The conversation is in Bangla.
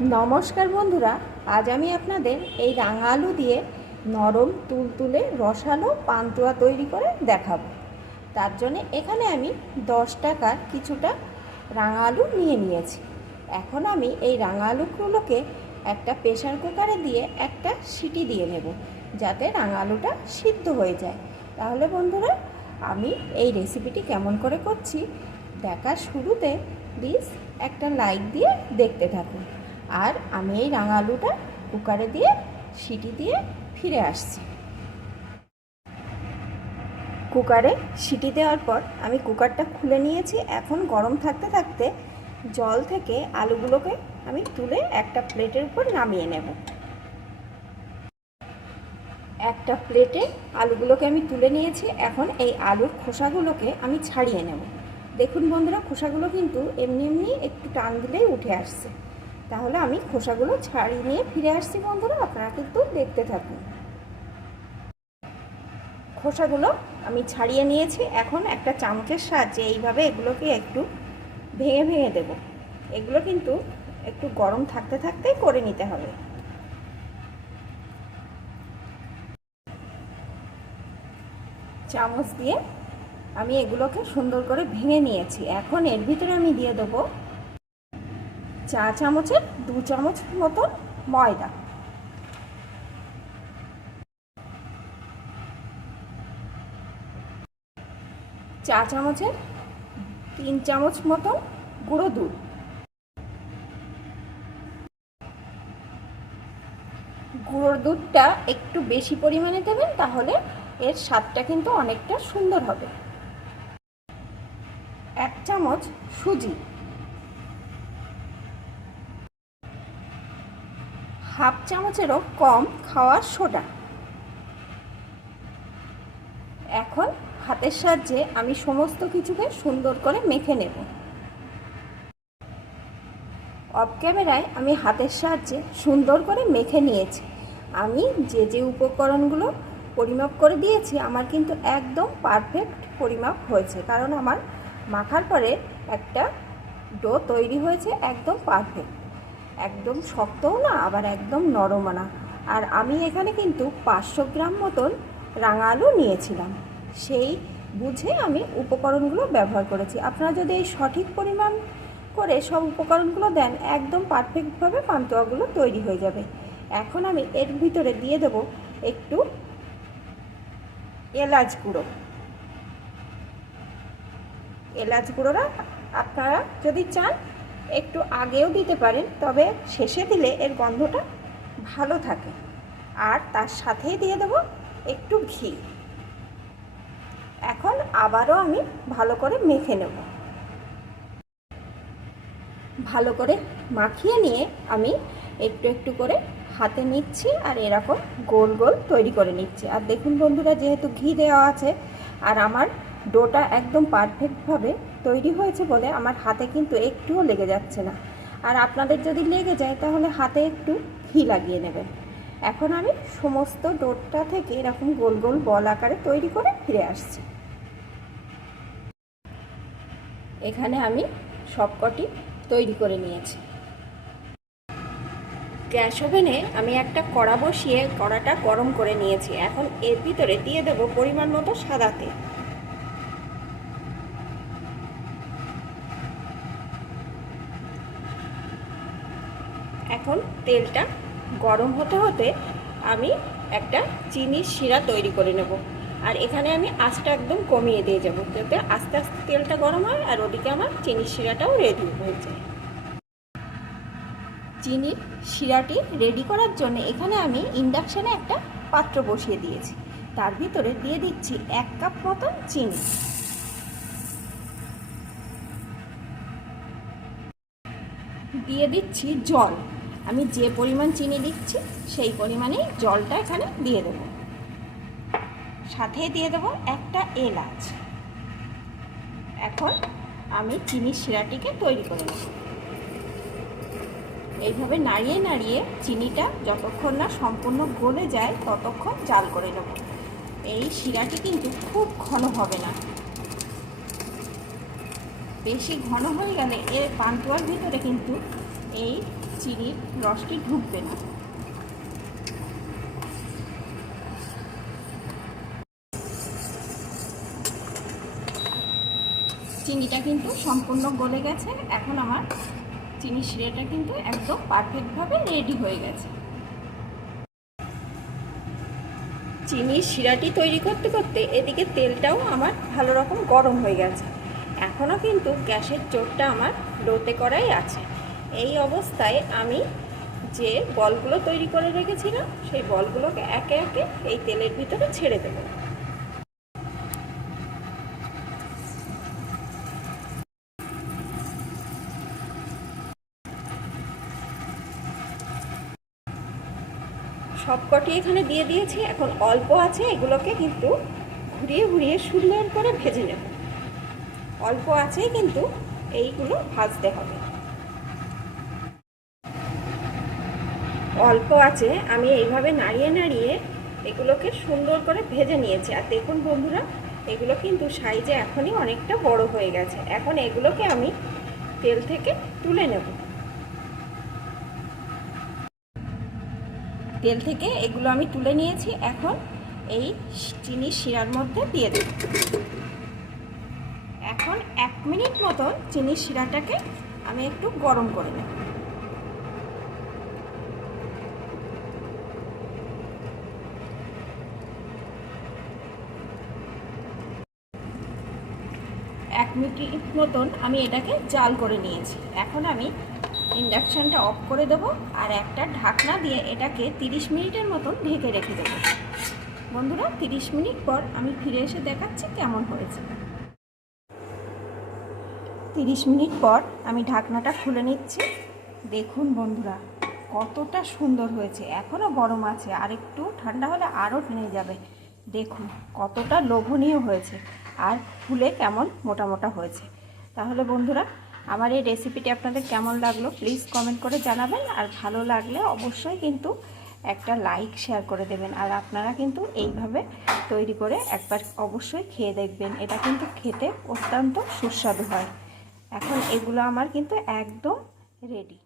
নমস্কার বন্ধুরা, আজ আমি আপনাদের এই রাঙা আলু দিয়ে নরম তুলতুলে রসালো পান্তুয়া তৈরি করে দেখাবো। তার জন্য এখানে আমি দশ টাকার কিছুটা রাঙা আলু নিয়ে নিয়েছি। এখন আমি এই রাঙা আলুগুলোকে একটা প্রেশার কুকারে দিয়ে একটা সিটি দিয়ে নেব, যাতে রাঙা আলুটা সিদ্ধ হয়ে যায়। তাহলে বন্ধুরা, আমি এই রেসিপিটি কেমন করে করছি দেখার শুরুতে প্লিজ একটা লাইক দিয়ে দেখতে থাকুন। আর আমি এই রাঙা আলুটা কুকারে দিয়ে সিটি দিয়ে ফিরে আসছি। কুকারে সিটি দেওয়ার পর আমি কুকারটা খুলে নিয়েছি। এখন গরম থাকতে থাকতে জল থেকে আলুগুলোকে আমি তুলে একটা প্লেটের উপর নামিয়ে নেব। একটা প্লেটে আলুগুলোকে আমি তুলে নিয়েছি। এখন এই আলুর খোসাগুলোকে আমি ছাড়িয়ে নেব। দেখুন বন্ধুরা, খোসাগুলো কিন্তু এমনি এমনি একটু টান দিলেই উঠে আসছে। তাহলে আমি খোসাগুলো ছাড়িয়ে নিয়ে ফিরে আসছি বন্ধুরা, আপনারা কিন্তু দেখতে থাকুন। খোসাগুলো আমি ছাড়িয়ে নিয়েছি, এখন একটা চামচের সাহায্যে এইভাবে এগুলোকে একটু ভেঙে ভেঙে দেব। এগুলো কিন্তু একটু গরম থাকতে থাকতেই করে নিতে হবে। চামচ দিয়ে আমি এগুলোকে সুন্দর করে ভেঙে নিয়েছি। এখন এর ভিতরে আমি দিয়ে দেবো চা চামচের দু চামচ মতন ময়দা। চা চামচের তিন চামচ মতন গুঁড়ো দুধ। গুঁড়োর দুধটা একটু বেশি পরিমাণে দেবেন, তাহলে এর স্বাদটা কিন্তু অনেকটা সুন্দর হবে। এক চামচ সুজি। হাফ চামচেরও কম খাওয়ার সোডা। এখন হাতের সাহায্যে আমি সমস্ত কিছুকে সুন্দর করে মেখে নেব। অফ ক্যামেরায় আমি হাতের সাহায্যে সুন্দর করে মেখে নিয়েছি। আমি যে যে উপকরণগুলো পরিমাপ করে দিয়েছি, আমার কিন্তু একদম পারফেক্ট পরিমাপ হয়েছে। কারণ আমার মাখার পরে একটা ডো তৈরি হয়েছে একদম পারফেক্ট। একদম শক্তও না, আবার একদম নরমও না। আর আমি এখানে কিন্তু পাঁচশো গ্রাম মতন রাঙা আলু নিয়েছিলাম। সেই বুঝে আমি উপকরণগুলো ব্যবহার করেছি। আপনারা যদি এই সঠিক পরিমাণ করে সব উপকরণগুলো দেন, একদম পারফেক্টভাবে পান্তুয়াগুলো তৈরি হয়ে যাবে। এখন আমি এর ভিতরে দিয়ে দেব একটু এলাচ গুঁড়ো। এলাচ গুঁড়োরা আপনারা যদি চান একটু আগেও দিতে পারেন, তবে শেষে দিলে এর গন্ধটা ভালো থাকে। আর তার সাথেই দিয়ে দেব একটু ঘি। এখন আবারও আমি ভালো করে মেখে নেব। ভালো করে মাখিয়ে নিয়ে আমি একটু একটু করে হাতে নিচ্ছি আর এরকম গোল গোল তৈরি করে নিচ্ছি। আর দেখুন বন্ধুরা, যেহেতু ঘি দেওয়া আছে, আর আমার ডোটা একদম পারফেক্টভাবে তৈরি হয়েছে বলে আমার হাতে কিন্তু একটুও লেগে যাচ্ছে না। আর আপনাদের যদি লেগে যায়, তাহলে হাতে একটু ঘি লাগিয়ে নেবেন। এখন আমি সমস্ত ডোটা থেকে এরকম গোল গোল বল আকারে তৈরি করে ফিরে আসছি। এখানে আমি সবকটি তৈরি করে নিয়েছি। গ্যাস ওভেনে আমি একটা কড়া বসিয়ে কড়াটা গরম করে নিয়েছি। এখন এর ভিতরে দিয়ে দেবো পরিমাণ মতো সাদা তেল। এখন তেলটা গরম হতে হতে আমি একটা চিনির শিরা তৈরি করে নেব। আর এখানে আমি আঁচটা একদম কমিয়ে দিয়ে যাব যাতে আস্তে আস্তে তেলটা গরম হয় আর ওদিকে আমার চিনির শিরাটাও রেডি হয়ে যায়। চিনির শিরাটি রেডি করার জন্য এখানে আমি ইন্ডাকশানে একটা পাত্র বসিয়ে দিয়েছি। তার ভিতরে দিয়ে দিচ্ছি এক কাপ মতন চিনি। দিয়ে দিচ্ছি জল। আমি যে পরিমাণ চিনি দিচ্ছি, সেই পরিমাণেই জলটা এখানে দিয়ে দেবো। সাথে দিয়ে দেবো একটা এলাচ। এখন আমি চিনির শিরাটিকে তৈরি করে নেব। এইভাবে নাড়িয়ে নাড়িয়ে চিনিটা যতক্ষণ না সম্পূর্ণ গলে যায়, ততক্ষণ জাল করে নেব। এই শিরাটি কিন্তু খুব ঘন হবে না। বেশি ঘন হয়ে গেলে এর পান্তুয়ার ভিতরে কিন্তু এই চিনির রসটি ঢুকবে না। চিনিটা কিন্তু সম্পূর্ণ গলে গেছে। এখন আমার চিনি শিরাটা কিন্তু একদম পারফেক্টভাবে রেডি হয়ে গেছে। চিনির শিরাটি তৈরি করতে করতে এদিকে তেলটাও আমার ভালো রকম গরম হয়ে গেছে। এখনও কিন্তু গ্যাসের জোরটা আমার লোতে করাই আছে। এই অবস্থায় আমি যে বলগুলো তৈরি করে রেখেছিলাম, সেই বলগুলোকে একে একে এই তেলের ভিতরে ছেড়ে দেবো। সবকটি এখানে দিয়ে দিয়েছি, এখন অল্প আছে, এগুলোকে কিন্তু ঘুরিয়ে ঘুরিয়ে সুন্দর করে ভেজে নেব। অল্প আছে, কিন্তু এইগুলো ভাজতে হবে। অল্প আছে, আমি এইভাবে নাড়িয়ে নাড়িয়ে এগুলোকে সুন্দর করে ভেজে নিয়েছি। আর দেখুন বন্ধুরা, এগুলো কিন্তু সাইজে এখনই অনেকটা বড় হয়ে গেছে। এখন এগুলোকে আমি তেল থেকে তুলে নেব। তেল থেকে এগুলো আমি তুলে নিয়েছি। এখন এই চিনি শিরার মধ্যে দিয়ে দেব। এখন এক মিনিট মতন চিনি শিরাটাকে আমি একটু গরম করে নেব। এক মিনিট মতন আমি এটাকে জাল করে নিয়েছি। এখন আমি ইন্ডাকশানটা অফ করে দেব আর একটা ঢাকনা দিয়ে এটাকে 30 মিনিটের মতন ঢেকে রেখে দেব। বন্ধুরা 30 মিনিট পর আমি ফিরে এসে দেখাচ্ছি কেমন হয়েছে। 30 মিনিট পর আমি ঢাকনাটা খুলে নিচ্ছি। দেখুন বন্ধুরা, কতটা সুন্দর হয়েছে। এখনও গরম আছে, আর একটু ঠান্ডা হলে আরও টেনে যাবে। দেখুন, কতটা লোভনীয় হয়েছে। আর ফুলে কেমন মোটা মোটা হয়েছে। তাহলে বন্ধুরা, আমার এই রেসিপিটি আপনাদের কেমন লাগল প্লিজ কমেন্ট করে জানাবেন। আর ভালো লাগলে অবশ্যই কিন্তু একটা লাইক শেয়ার করে দেবেন। আর আপনারা কিন্তু এইভাবে তৈরি করে একবার অবশ্যই খেয়ে দেখবেন। এটা কিন্তু খেতে অত্যন্ত সুস্বাদু হয়। এখন এগুলো আমার কিন্তু একদম রেডি